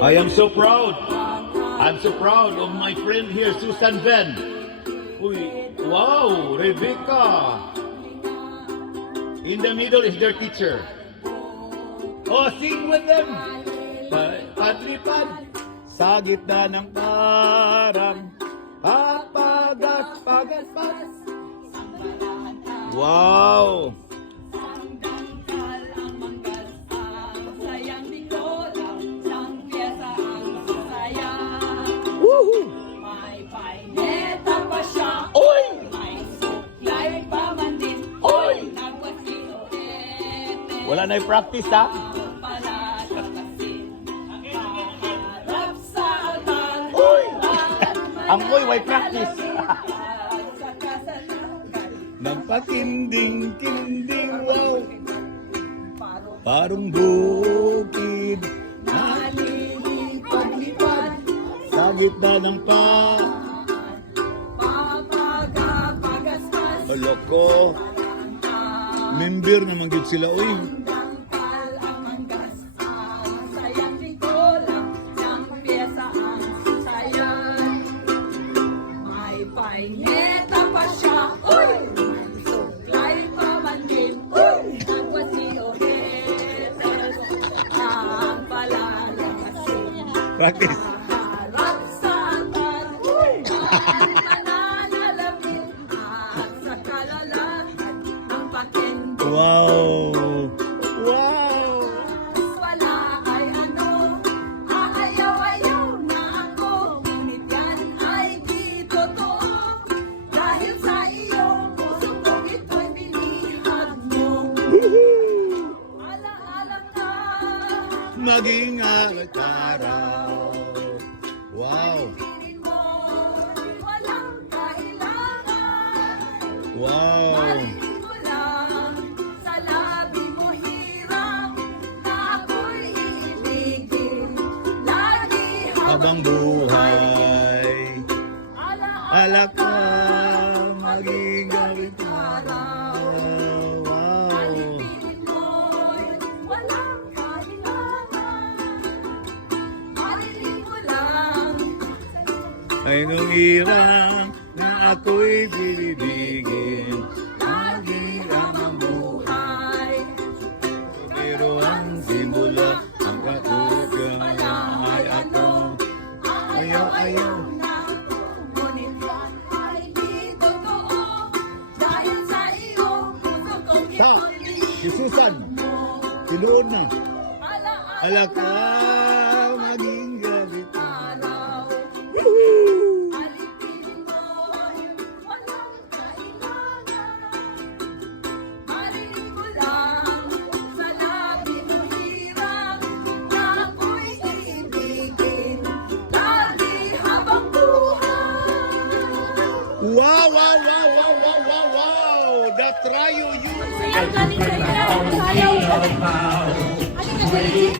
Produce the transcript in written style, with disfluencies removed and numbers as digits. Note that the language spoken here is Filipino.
I am so proud. I'm so proud of my friend here, Susan Ben. Uy, wow, Rebecca. In the middle is their teacher. Oh, sing with them. Padlipad. Sa gitna ng parang papagat-pagat-pat. Wow. Woohoo! May paineta pa siya. Oy! May suklay pa man din. Oy! Nagwasiloete. Wala na yung practice, ha? Palagi kasi harap sa altar. Oy! Ang boy, why practice? Sa kasalanan. Nagpatinding-tinding, wow. Parang bukid. Nalilipad-lipad. Sa gitna ng Papagapagaspas. Loko. Member naman yun sila, uy. Dangkal ang manggas. Ang sayang bikola. Ang pyesa ang sayan. May paineta pa siya. Uy! May suklay pa man din. Uy! Nagwasilohetes. Ang palalabasin. Practice. Harap sa altar. Uy! Ang mananalamin. At sa kalalakad ng pakende. Wow. Wow. Wala ay ano, aayaw-ayaw na ako. Ngunit yan ay di totoo. Dahil sa iyong puso kong ito'y binihag mo. Alaala ka. Maging araw. Wow. Piling mo'y walang kailangan. Wow. Marinig mo lang sa labi mo hirang na ako'y iibigin. Lagi Habang buhay. alaala Alaka. Maging gawin araw. Wow. Alipin mo'y walang kailangan. Marinig mo lang Ay nung irang na ako'y binibigin. lagi habang buhay. Pero ang simula, ang katugan ay ako. Ayaw-ayaw. na ako. Ngunit yan ay di totoo. Dahil sa iyong puso kong Ta, ito'y si Susan, mo. sinuod na. Alaala Alaka, maging galit. araw. Woohoo! Alipin mo'y walang kailangan. Marinig mo lang sa labi mo hirang na ako'y iibigin. Lagi habang buhay. Wow, wow, wow, wow, wow, wow, wow! The trio you! Ang galing sa'yo. Sayaw. Ano ka galing?